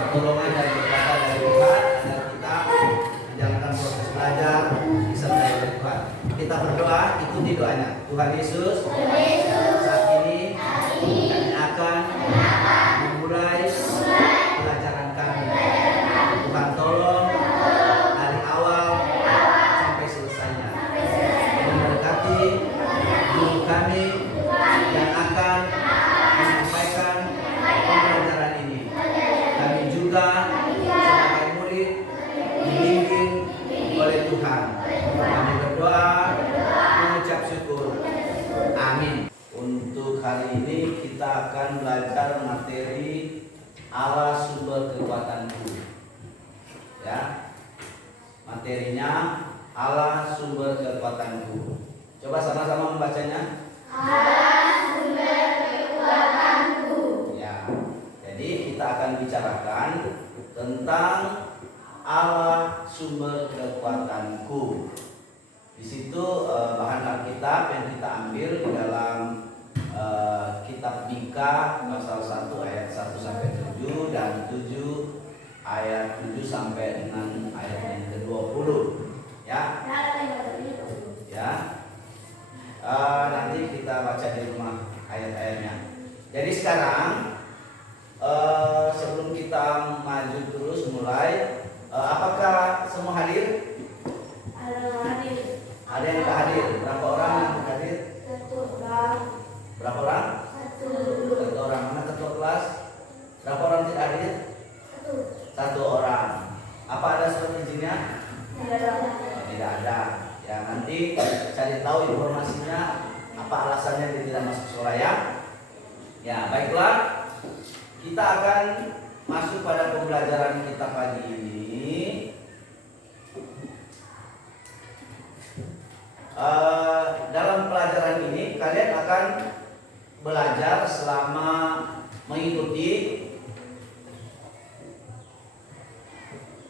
pertolongan dan berkata dari Tuhan agar kita menjalankan proses belajar disertai oleh Tuhan. Kita berdoa, ikuti doanya. Tuhan Yesus, saat ini kami akan memulai pelajaran kami. Tuhan tolong dari awal sampai selesainya. Dan berkati guru kami yang akan menyampaikan pembelajaran ini. Kami juga sebagai murid dibimbing oleh Tuhan. Kami berdoa mengucap syukur. Amin. Untuk hari ini kita akan belajar materi Allah sumber kekuatanku. Ya. Materinya Allah sumber kekuatanku. Coba sama-sama membacanya. Allah sumber kekuatanku. Ya. Jadi kita akan bicarakan tentang Allah sumber kekuatanku. Di situ bahan Alkitab yang kita ambil di dalam kitab Mika pasal 1 ayat 1 sampai 7 dan 7 ayat 7 sampai dengan ayat yang ke-20. Ya. Ya. Nanti kita baca di rumah ayat-ayatnya. Jadi sekarang sebelum kita maju terus mulai, apakah semua hadir? Ada yang tidak hadir? Berapa orang yang hadir? Berapa orang? Satu orang. Mana ketua kelas? Berapa orang tidak hadir? Satu orang. Apa ada surat izinnya? Tidak ada. Ya, nanti cari tahu informasinya, apa alasannya dia tidak masuk sekolah ya. Ya, baiklah. Kita akan masuk pada pembelajaran kita pagi ini. Dalam pelajaran ini kalian akan belajar selama mengikuti.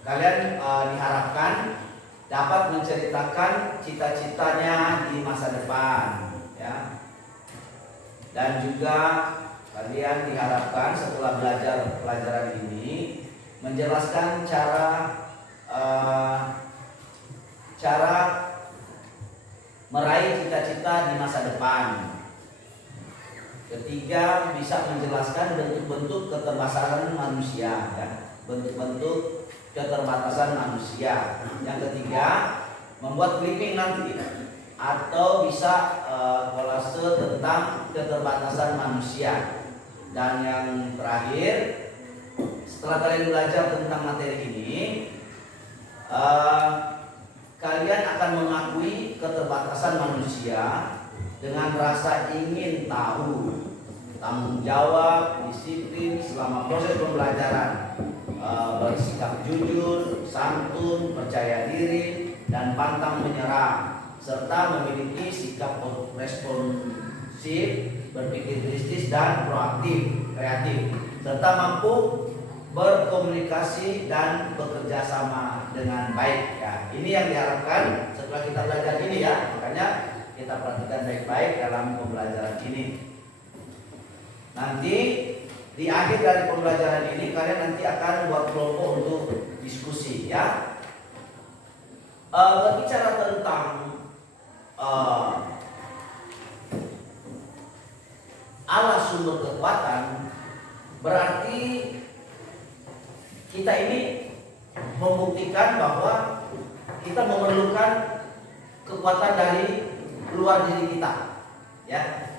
Kalian diharapkan dapat menceritakan cita-citanya di masa depan, ya. Dan juga kalian diharapkan setelah belajar pelajaran ini menjelaskan cara meraih cita-cita di masa depan. Ketiga, bisa menjelaskan bentuk-bentuk keterbatasan manusia, ya. Bentuk-bentuk keterbatasan manusia. Yang ketiga, membuat clipping nanti atau bisa kolase tentang keterbatasan manusia. Dan yang terakhir, setelah kalian belajar tentang materi ini, kalian akan mengakui keterbatasan manusia dengan rasa ingin tahu, tanggung jawab, disiplin selama proses pembelajaran, bersikap jujur, santun, percaya diri, dan pantang menyerah, serta memiliki sikap responsif, berpikir kritis dan proaktif, kreatif, serta mampu berkomunikasi dan bekerja sama dengan baik. Ya, ini yang diharapkan setelah kita belajar ini ya. Makanya kita perhatikan baik-baik dalam pembelajaran ini. Nanti di akhir dari pembelajaran ini kalian nanti akan buat kelompok untuk diskusi ya. Berbicara tentang Allah sumber kekuatan, berarti kita ini membuktikan bahwa kita memerlukan kekuatan dari luar diri kita, ya.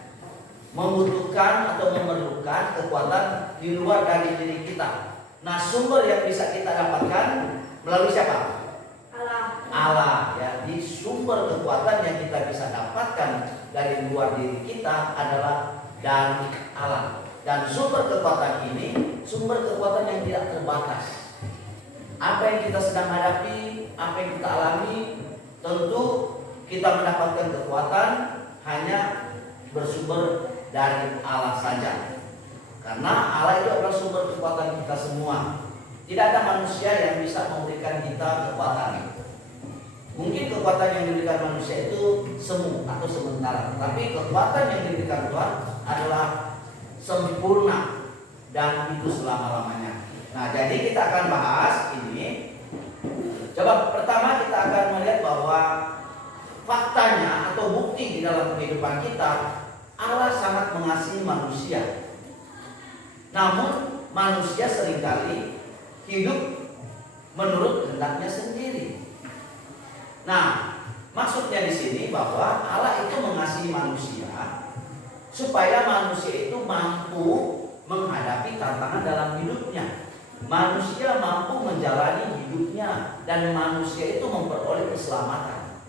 Membutuhkan atau memerlukan kekuatan di luar dari diri kita. Nah, sumber yang bisa kita dapatkan melalui siapa? Allah, ya. Di sumber kekuatan yang kita bisa dapatkan dari luar diri kita adalah dari Allah. Dan sumber kekuatan ini sumber kekuatan yang tidak terbatas. Apa yang kita sedang hadapi, apa yang kita alami, tentu kita mendapatkan kekuatan hanya bersumber dari Allah saja. Karena Allah itu adalah sumber kekuatan kita semua. Tidak ada manusia yang bisa memberikan kita kekuatan. Mungkin kekuatan yang diberikan manusia itu semu atau sementara, tapi kekuatan yang diberikan Tuhan adalah sempurna dan itu selama-lamanya. Nah, jadi kita akan bahas ini. Coba pertama kita akan melihat bahwa faktanya atau bukti di dalam kehidupan kita, Allah sangat mengasihi manusia. Namun manusia seringkali hidup menurut kehendaknya sendiri. Nah, maksudnya di sini bahwa Allah itu mengasihi manusia supaya manusia itu mampu menghadapi tantangan dalam hidupnya. Manusia mampu menjalani hidupnya dan manusia itu memperoleh keselamatan.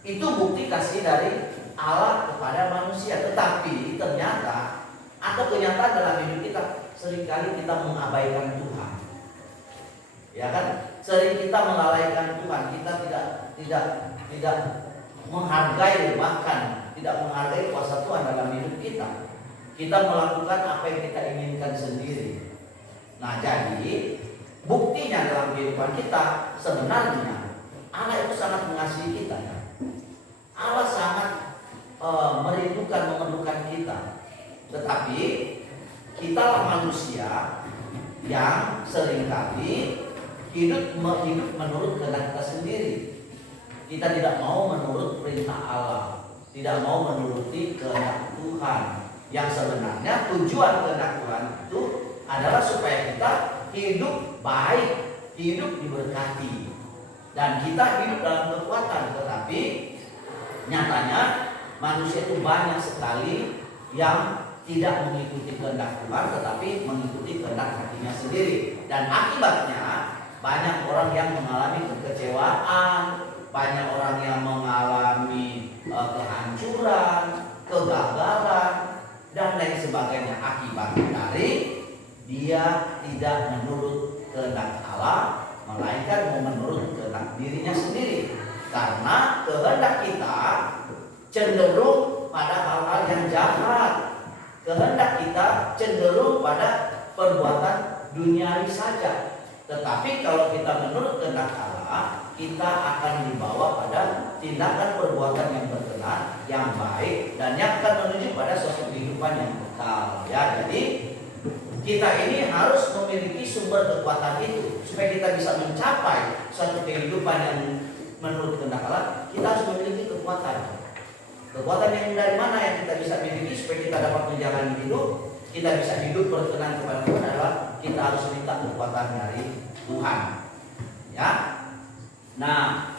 Itu bukti kasih dari Allah kepada manusia. Tetapi ternyata atau kenyataan dalam hidup kita, seringkali kita mengabaikan Tuhan. Ya kan? Sering kita melalaikan Tuhan. Kita tidak menghargai, bahkan tidak menghargai kuasa Tuhan dalam hidup kita. Kita melakukan apa yang kita inginkan sendiri. Nah, jadi buktinya dalam kehidupan kita, sebenarnya Allah itu sangat mengasihi kita. Allah sangat merindukan, memerlukan kita. Tetapi kitalah manusia yang seringkali hidup menurut kehendak kita sendiri. Kita tidak mau menurut perintah Allah, tidak mau menuruti kehendak Tuhan. Yang sebenarnya tujuan kehendak Tuhan itu adalah supaya kita hidup baik, hidup diberkati, dan kita hidup dalam kekuatan. Tetapi nyatanya manusia itu banyak sekali yang tidak mengikuti kehendak Tuhan, tetapi mengikuti kehendak hatinya sendiri. Dan akibatnya banyak orang yang mengalami kekecewaan, banyak orang yang mengalami kehancuran, kegagalan, dan lain sebagainya. Akibat dari dia tidak menurut kehendak Allah, melainkan mau menurut kehendak dirinya sendiri. Karena kehendak kita cenderung pada hal-hal yang jahat. Kehendak kita cenderung pada perbuatan duniawi saja. Tetapi kalau kita menurut kehendak Allah, kita akan dibawa pada tindakan perbuatan yang berkenan, yang baik, dan yang akan menuju pada suatu kehidupan yang kekal. Ya, jadi kita ini harus memiliki sumber kekuatan itu supaya kita bisa mencapai suatu kehidupan yang menurut kehendak Allah. Kita harus memiliki kekuatan. Kekuatan yang dari mana yang kita bisa miliki supaya kita dapat menjalani hidup, kita bisa hidup berkenan kepada Tuhan adalah kita harus minta kekuatan dari Tuhan. Ya. Nah,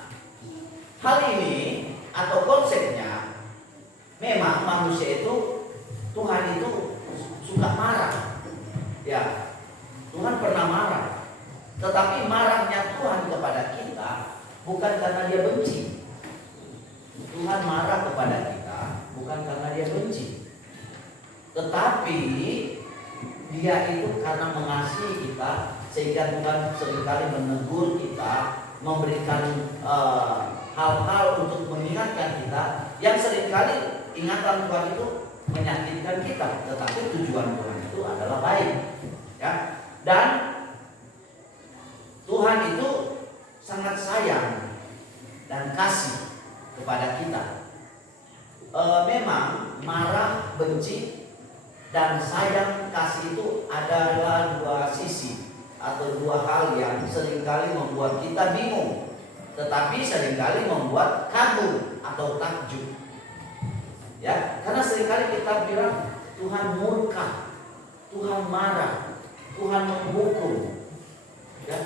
hal ini atau konsepnya memang manusia itu, Tuhan itu suka marah. Ya, Tuhan pernah marah. Tetapi marahnya Tuhan kepada kita bukan karena dia benci. Tuhan marah kepada kita bukan karena dia benci, tetapi dia itu karena mengasihi kita, sehingga Tuhan seringkali menegur kita, memberikan hal-hal untuk mengingatkan kita, yang seringkali ingatan Tuhan itu menyakitkan kita, tetapi tujuan Tuhan itu adalah baik. Ya, dan Tuhan itu sangat sayang dan kasih kepada kita. Memang marah, benci, dan sayang, kasih itu adalah dua sisi atau dua hal yang seringkali membuat kita bingung, tetapi seringkali membuat kagum atau takjub. Ya, karena seringkali kita bilang Tuhan murka, Tuhan marah, Tuhan menghukum. Ya,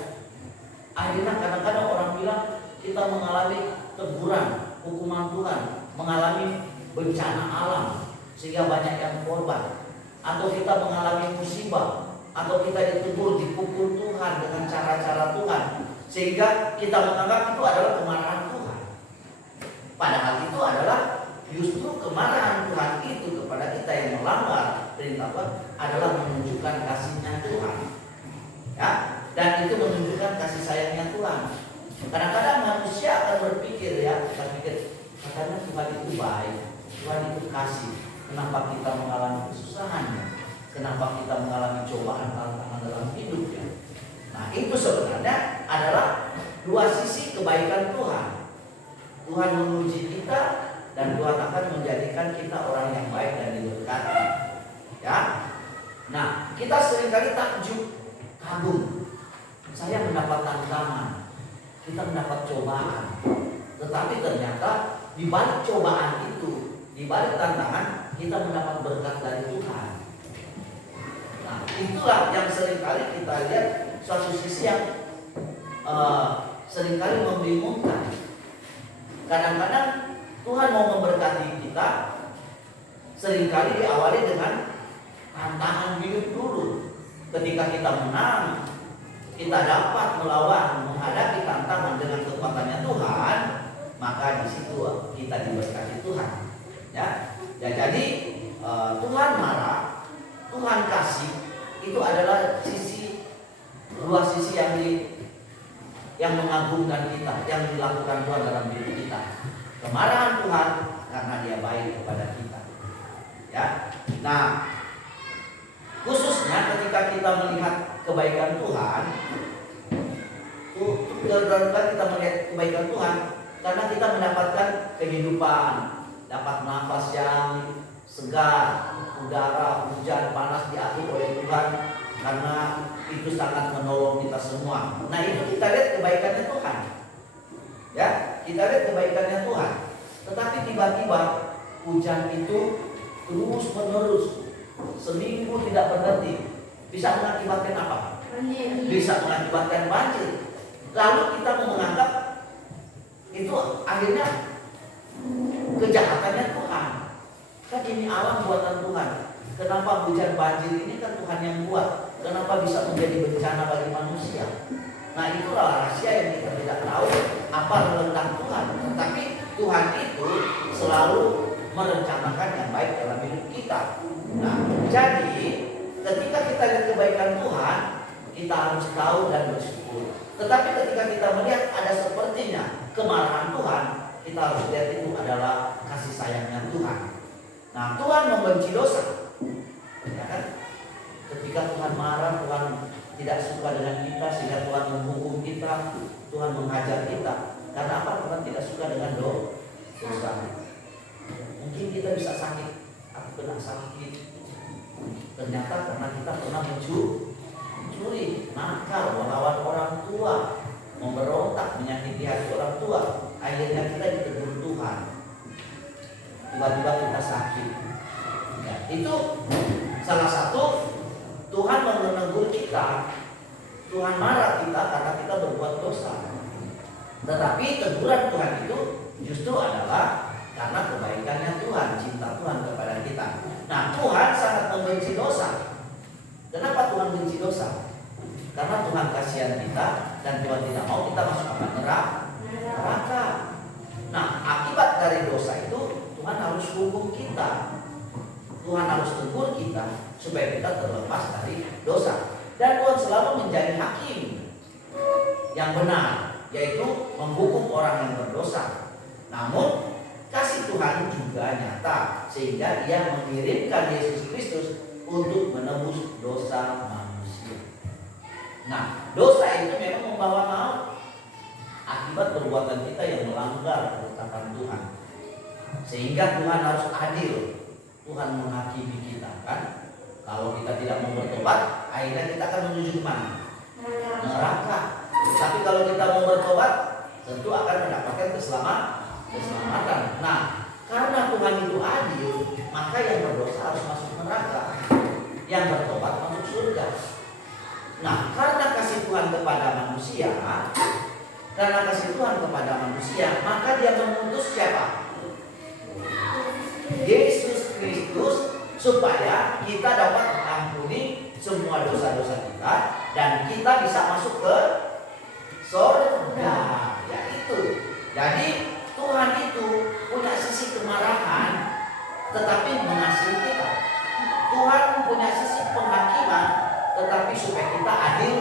akhirnya kadang-kadang orang bilang kita mengalami teguran, hukuman Tuhan, mengalami bencana alam sehingga banyak yang korban, atau kita mengalami musibah, atau kita ditegur, dipukul Tuhan dengan cara-cara Tuhan, sehingga kita menganggap itu adalah kemarahan Tuhan. Padahal itu adalah justru kemarahan Tuhan itu kepada kita yang melanggar perintah Tuhan adalah menunjukkan kasih-Nya Tuhan. Ya, dan itu menunjukkan kasih sayangnya Tuhan. Kadang-kadang manusia akan berpikir, katanya Tuhan itu baik, Tuhan itu kasih. Kenapa kita mengalami kesusahannya? Kenapa kita mengalami cobaan tantangan dalam hidupnya? Nah, itu sebenarnya adalah dua sisi kebaikan Tuhan. Tuhan menguji kita dan Tuhan akan menjadikan kita orang yang baik dan diberkati. Ya. Nah, kita seringkali takjub kagum. Saya mendapat tantangan, kita mendapat cobaan. Tetapi ternyata di balik cobaan itu, di balik tantangan, kita mendapat berkat dari Tuhan. Nah, itulah yang seringkali kita lihat suatu sisi yang seringkali membingungkan. Kadang-kadang Tuhan mau memberkati kita, seringkali diawali dengan tantangan hidup dulu. Ketika kita menang, kita dapat melawan, menghadapi tantangan dengan kekuatannya Tuhan, maka di situ kita diberkati Tuhan. Ya, jadi Tuhan marah, Tuhan kasih, itu adalah dua sisi yang mengagumkan kita, yang dilakukan Tuhan dalam diri kita. Kemarahan Tuhan karena Dia baik kepada kita. Ya, nah khususnya ketika kita melihat kebaikan Tuhan, ketika kita melihat kebaikan Tuhan, karena kita mendapatkan kehidupan, dapat nafas yang segar, udara, hujan, panas diatur oleh Tuhan, karena itu sangat menolong kita semua. Nah, itu kita lihat kebaikannya Tuhan. Ya, kita lihat kebaikannya Tuhan. Tetapi tiba-tiba hujan itu terus menerus, seminggu tidak berhenti, bisa mengakibatkan apa? Bisa mengakibatkan banjir. Lalu kita menganggap itu akhirnya kejahatannya Tuhan. Kan ini alam buatan Tuhan. Kenapa hujan banjir ini kan Tuhan yang buat? Kenapa bisa menjadi bencana bagi manusia? Nah, itulah rahasia yang kita tidak tahu apa tentang Tuhan. Tetapi Tuhan itu selalu merencanakan yang baik dalam hidup kita. Nah, jadi ketika kita lihat kebaikan Tuhan, kita harus tahu dan bersyukur. Tetapi ketika kita melihat ada sepertinya kemarahan Tuhan, kita harus lihat itu adalah kasih sayangnya Tuhan. Nah, Tuhan membenci dosa. Ya kan? Ketika Tuhan marah, Tuhan tidak suka dengan kita, sehingga Tuhan menghukum kita, Tuhan menghajar kita. Karena apa? Tuhan tidak suka dengan dosa. Mungkin kita bisa sakit, aku kena sakit. Ternyata karena kita pernah mencuri, nakal, melawan orang tua, memberontak, menyakiti hati orang tua. Akhirnya kita ditegur Tuhan. Tiba-tiba kita sakit. Ya, itu salah satu Tuhan menegur kita. Tuhan marah kita karena kita berbuat dosa. Tetapi teguran Tuhan itu justru adalah karena kebaikannya Tuhan, cinta Tuhan kepada kita. Nah, Tuhan sangat membenci dosa. Kenapa Tuhan benci dosa? Karena Tuhan kasihan kita dan Tuhan tidak mau kita masuk ke neraka. Nah, akibat dari dosa itu Tuhan harus hukum kita. Tuhan harus tegur kita supaya kita terlepas dari dosa. Dan Tuhan selalu menjadi hakim yang benar, yaitu menghukum orang yang berdosa. Namun kasih Tuhan juga nyata, sehingga Dia mengirimkan Yesus Kristus untuk menebus dosa manusia. Nah, dosa itu memang membawa maut akibat perbuatan kita yang melanggar ketetapan Tuhan. Sehingga Tuhan harus adil. Tuhan menghakimi kita, kan? Kalau kita tidak mau bertobat, akhirnya kita akan menuju ke mana? Neraka. Tapi kalau kita mau bertobat, tentu akan mendapatkan keselamatan. Nah, karena Tuhan itu adil, maka yang berdosa harus masuk neraka, yang bertobat masuk surga. Nah, karena kasih Tuhan kepada manusia, maka Dia mengutus siapa? Yesus Kristus, supaya kita dapat mengampuni semua dosa-dosa kita dan kita bisa masuk ke surga. Ya itu. Jadi Tuhan itu punya sisi kemarahan tetapi mengasihi kita. Tuhan punya sisi penghakiman tetapi supaya kita adil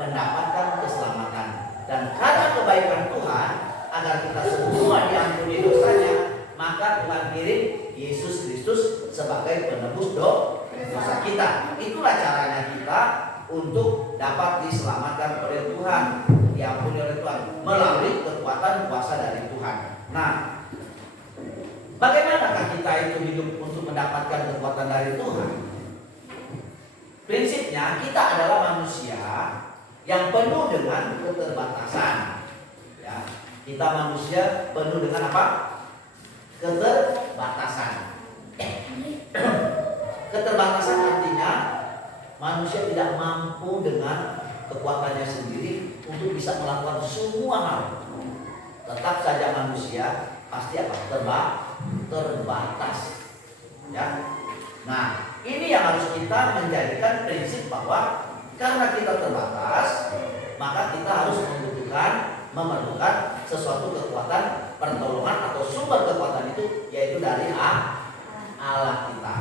mendapatkan keselamatan. Dan karena kebaikan Tuhan agar kita semua diampuni dosanya, maka Tuhan kirim Yesus Kristus sebagai penebus dosa kita. Itulah caranya kita untuk dapat diselamatkan oleh Tuhan, diampuni oleh Tuhan melalui kekuatan kuasa dari Tuhan. Nah, bagaimanakah kita itu hidup untuk mendapatkan kekuatan dari Tuhan? Prinsip prinsipnya kita adalah manusia yang penuh dengan keterbatasan. Ya, kita manusia penuh dengan apa? Keterbatasan. Keterbatasan artinya manusia tidak mampu dengan kekuatannya sendiri untuk bisa melakukan semua hal. Tetap saja manusia pasti apa? Terbatas. Ya. Nah, ini yang harus kita menjadikan prinsip bahwa karena kita terbatas, maka kita harus memerlukan sesuatu kekuatan pertolongan atau sumber kekuatan itu, yaitu dari Allah kita.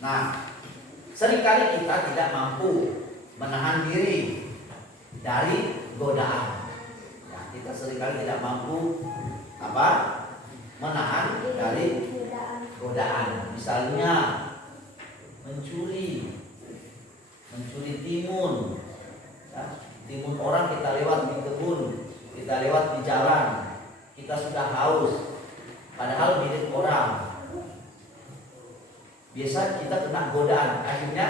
Nah, seringkali kita tidak mampu menahan diri dari godaan. Ya, kita seringkali tidak mampu menahan dari godaan. Misalnya mencuri timun. Ya, timun orang kita lewat di kebun, kita lewat di jalan, kita sudah haus, padahal milik orang. Biasa kita kena godaan, akhirnya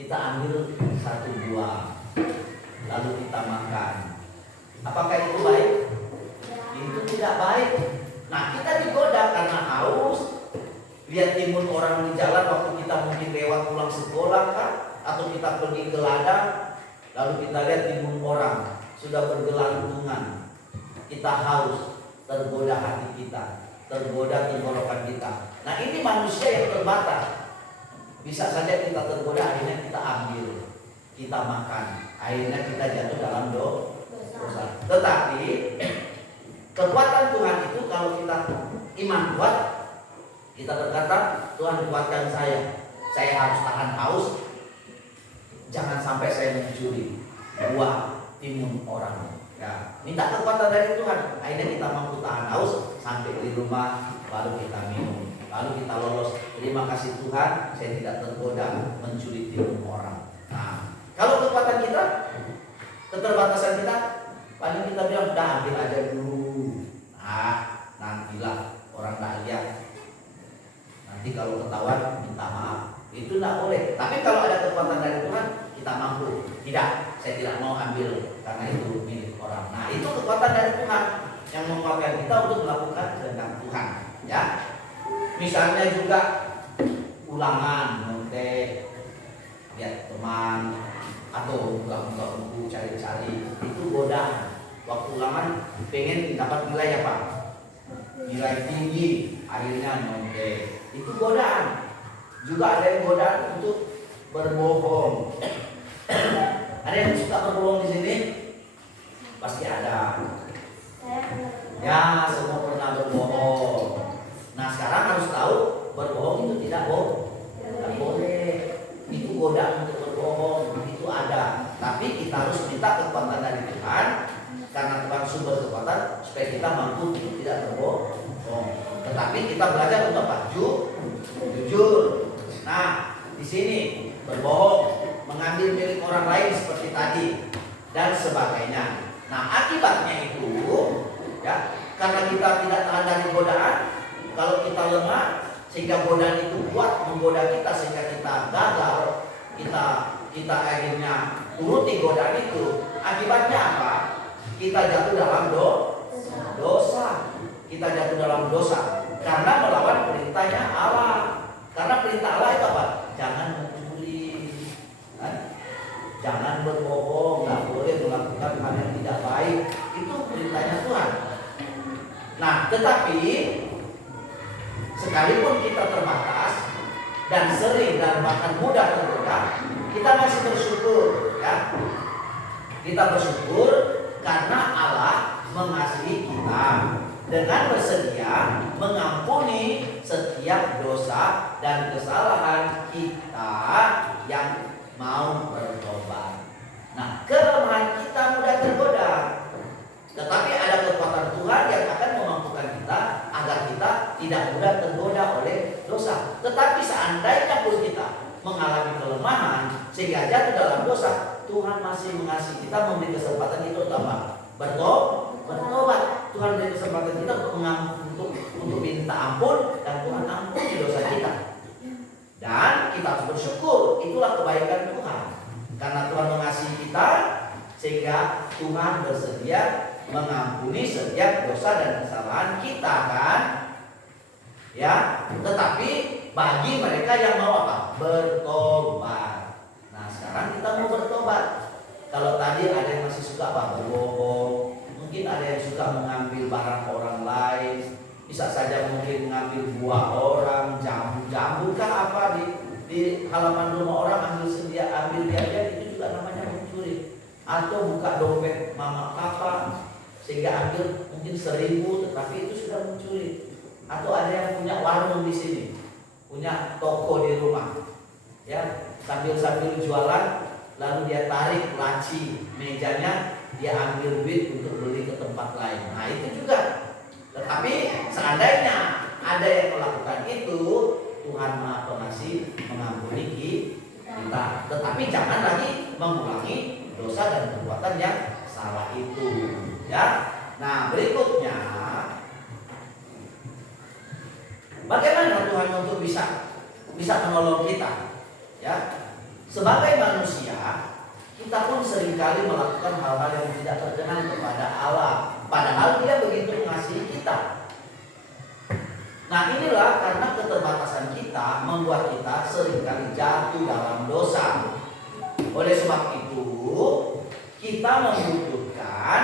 kita ambil satu buah, lalu kita makan. Apakah itu baik? Itu tidak baik. Nah, kita digoda karena haus. Lihat timun orang di jalan waktu kita mungkin lewat pulang sekolah kan, atau kita pergi ke ladang, lalu kita lihat timun orang sudah bergelantungan. Kita haus, tergoda hati kita, tergoda tenggorokan kita. Nah, ini manusia yang terbatas. Bisa saja kita tergoda, akhirnya kita ambil, kita makan, akhirnya kita jatuh dalam dosa. Tetapi kekuatan Tuhan itu kalau kita iman kuat, kita berkata, Tuhan kuatkan saya harus tahan haus, jangan sampai saya mencuri buah timun orang. Ya, minta kekuatan dari Tuhan, akhirnya kita mampu tahan haus sampai di rumah, baru kita minum, lalu kita lolos. Terima kasih Tuhan, saya tidak tergoda mencuri timun orang. Nah, kalau kekuatan kita, keterbatasan kita, paling kita bilang udah ambil aja dulu. Nah, nantilah orang tak lihat. Nanti kalau ketahuan minta maaf. Itu tidak boleh. Tapi kalau ada kekuatan dari Tuhan, kita mampu. Tidak, saya tidak mau ambil karena itu milik orang. Nah, itu kekuatan dari Tuhan yang menguatkan kita untuk melakukan kehendak Tuhan. Ya, misalnya juga ulangan, nyontek, lihat teman, atau buka-buka buku cari-cari, itu godaan. Waktu ulangan pengen dapat nilai apa? Nilai tinggi, akhirnya nyontek. Itu godaan. Juga ada yang godaan untuk berbohong. Ada yang suka berbohong di sini? Pasti ada. Ya, semua pernah berbohong. Nah, sekarang harus tahu berbohong itu tidak boleh. Itu godaan untuk berbohong, itu ada. Tapi kita harus minta kekuatan dari Tuhan, karena Tuhan sumber kekuatan supaya kita mampu tidak berbohong. Tetapi kita belajar untuk jujur. Nah, di sini berbohong, mengambil milik orang lain seperti tadi dan sebagainya. Nah, akibatnya itu ya, karena kita tidak tahan dari godaan, kalau kita lemah sehingga godaan itu kuat menggoda kita sehingga kita gagal, kita akhirnya turuti godaan itu. Akibatnya apa? Kita jatuh dalam dosa. Kita jatuh dalam dosa karena melawan perintahnya Allah. Karena perintah Allah itu apa? Jangan mencuri, jangan berbohong, nggak boleh melakukan hal yang tidak baik. Itu perintahnya Tuhan. Nah, tetapi sekalipun kita terbatas dan sering dan bahkan mudah tergoda, kita masih bersyukur, ya. Kita bersyukur karena Allah mengasihi kita dengan bersedia mengampuni setiap dosa dan kesalahan kita yang mau bertobat. Nah, kelemahan kita mudah tergoda, tetapi ada kekuatan Tuhan yang akan memampukan kita agar kita tidak mudah tergoda oleh dosa. Tetapi seandainya pun kita mengalami kelemahan sehingga jatuh dalam dosa, Tuhan masih mengasihi kita, memberi kesempatan itu bertobat. Tuhan beri kesempatan kita untuk minta ampun dan Tuhan ampuni dosa kita. Dan kita harus bersyukur, itulah kebaikan Tuhan. Karena Tuhan mengasihi kita, sehingga Tuhan bersedia mengampuni setiap dosa dan kesalahan kita kan. Ya, tetapi bagi mereka yang mau apa? Bertobat. Nah, sekarang kita mau bertobat. Kalau tadi ada yang masih suka berbohong, mungkin ada yang suka mengambil barang orang lain, bisa saja mungkin mengambil buah orang, jambu kah apa di halaman rumah orang, ambil dia itu juga namanya mencuri. Atau buka dompet mama papa sehingga ambil mungkin 1.000, tetapi itu sudah mencuri. Atau ada yang punya warung di sini, punya toko di rumah, ya sambil jualan, lalu dia tarik laci mejanya, dia ambil duit untuk beli ke tempat lain. Nah itu juga. Tetapi seandainya ada yang melakukan itu, Tuhan Maha Pengasih mengampuni kita. Tetapi jangan lagi mengulangi dosa dan perbuatan yang salah itu. Ya. Nah berikutnya, bagaimana Tuhan untuk bisa menolong kita? Ya, sebagai manusia kita pun seringkali melakukan hal-hal yang tidak berkenan kepada Allah, padahal Dia begitu mengasihi kita. Nah inilah karena keterbatasan kita membuat kita seringkali jatuh dalam dosa. Oleh sebab itu kita membutuhkan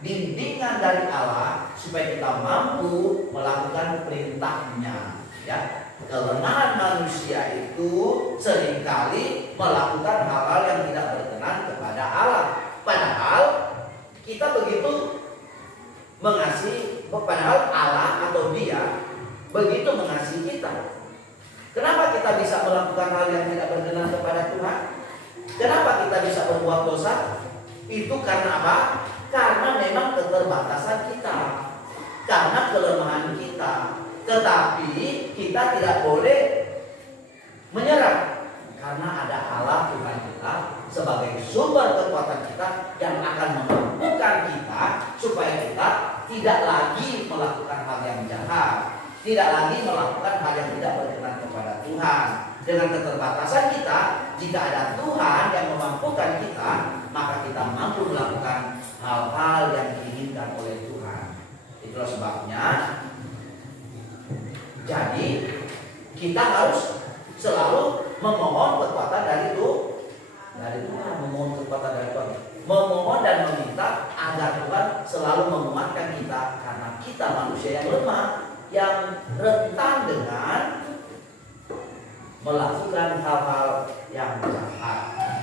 bimbingan dari Allah supaya kita mampu melakukan perintahnya. Ya, kelemahan manusia itu seringkali melakukan hal-hal yang tidak berkenan kepada Allah. Padahal kita begitu mengasihi, padahal Allah atau Dia begitu mengasihi kita. Kenapa kita bisa melakukan hal yang tidak berkenan kepada Tuhan? Kenapa kita bisa berbuat dosa? Itu karena apa? Karena memang keterbatasan kita, karena kelemahan kita. Tetapi kita tidak boleh menyerah, karena ada Allah Tuhan kita sebagai sumber kekuatan kita yang akan memampukan kita supaya kita tidak lagi melakukan hal yang jahat, tidak lagi melakukan hal yang tidak berkenan kepada Tuhan. Dengan keterbatasan kita, jika ada Tuhan yang memampukan kita, maka kita mampu melakukan hal-hal yang diinginkan oleh Tuhan. Itulah sebabnya, jadi kita harus selalu memohon kekuatan dari Tuhan, memohon kekuatan dari Tuhan, memohon dan meminta agar Tuhan selalu menguatkan kita, karena kita manusia yang lemah, yang rentan dengan melakukan hal-hal yang jahat.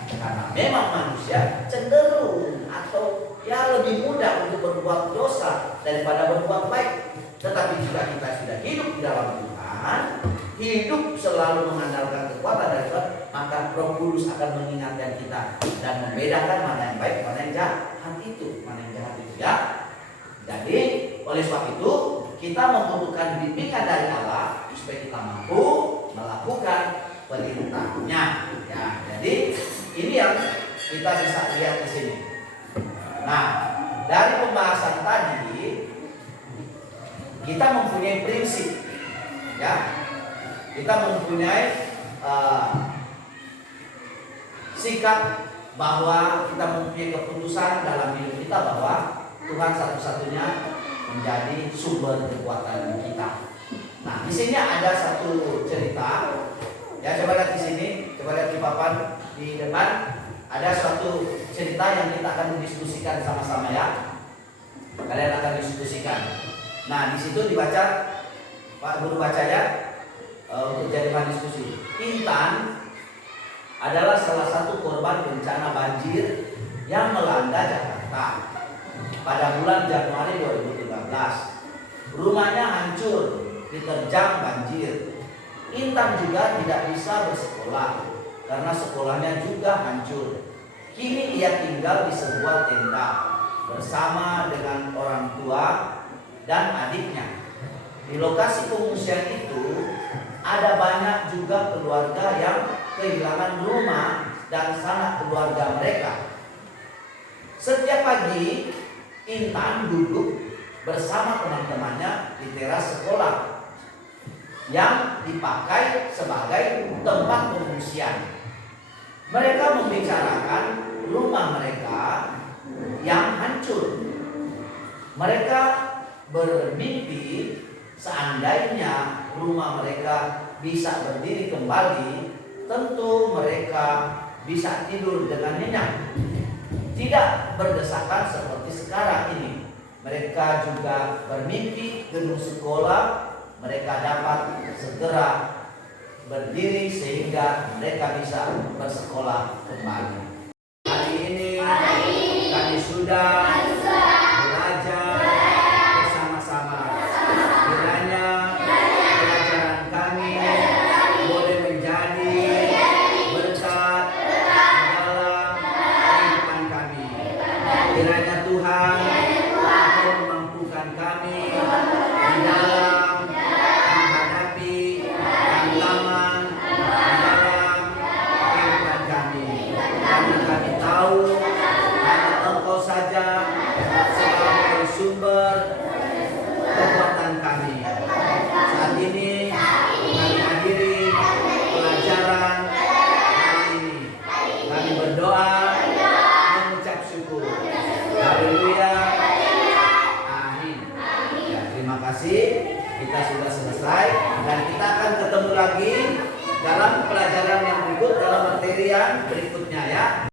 Karena memang manusia cenderung atau ya lebih mudah untuk berbuat dosa daripada berbuat baik. Tetapi jika kita sudah hidup di dalam Tuhan, hidup selalu mengandalkan kekuatan dari Tuhan, maka Roh Kudus akan mengingatkan kita dan membedakan mana yang baik, mana yang jahat itu, ya. Jadi oleh sebab itu kita membutuhkan bimbingan dari Allah supaya kita mampu melakukan perintahnya. Ya, jadi ini yang kita bisa lihat di sini. Nah, dari pembahasan tadi kita mempunyai prinsip, ya. Kita mempunyai sikap bahwa kita mempunyai keputusan dalam hidup kita bahwa Tuhan satu-satunya menjadi sumber kekuatan kita. Nah, di sini ada satu cerita. Ya, coba lihat di sini, coba lihat di papan di depan. Ada suatu cerita yang kita akan diskusikan sama-sama, ya. Kalian akan diskusikan. Nah, di situ dibaca, Pak Guru baca ya, untuk jadi bahan diskusi. Intan adalah salah satu korban bencana banjir yang melanda Jakarta pada bulan Januari 2013. Rumahnya hancur diterjang banjir. Intan juga tidak bisa bersekolah karena sekolahnya juga hancur. Kini ia tinggal di sebuah tenda bersama dengan orang tua dan adiknya. Di lokasi pengungsian itu ada banyak juga keluarga yang kehilangan rumah dan sanak keluarga mereka. Setiap pagi Intan duduk bersama teman-temannya di teras sekolah. yang dipakai sebagai tempat pengungsian. Mereka membicarakan rumah mereka yang hancur. Mereka bermimpi seandainya rumah mereka bisa berdiri kembali, tentu mereka bisa tidur dengan nyenyak, tidak berdesakan seperti sekarang ini. Mereka juga bermimpi gedung sekolah mereka dapat segera berdiri sehingga mereka bisa bersekolah kembali. Hari ini kami sudah belajar bersama-sama. Kiranya pelajaran kami boleh menjadi berkat dalam kehidupan kami. Kiranya Tuhan akan memampukan kami di dalam menghadapi tantangan dalam kehidupan kami. Karena kami tahu hanya Engkau saja sebagai sumber kekuatan kami. Saat ini kami akhiri pelajaran hari ini. Kami berdoa mengucap syukur. Haleluya. Amin. Ya, terima kasih. Kita sudah selesai dan kita akan ketemu lagi dalam pelajaran yang berikut, dalam materi yang berikutnya ya.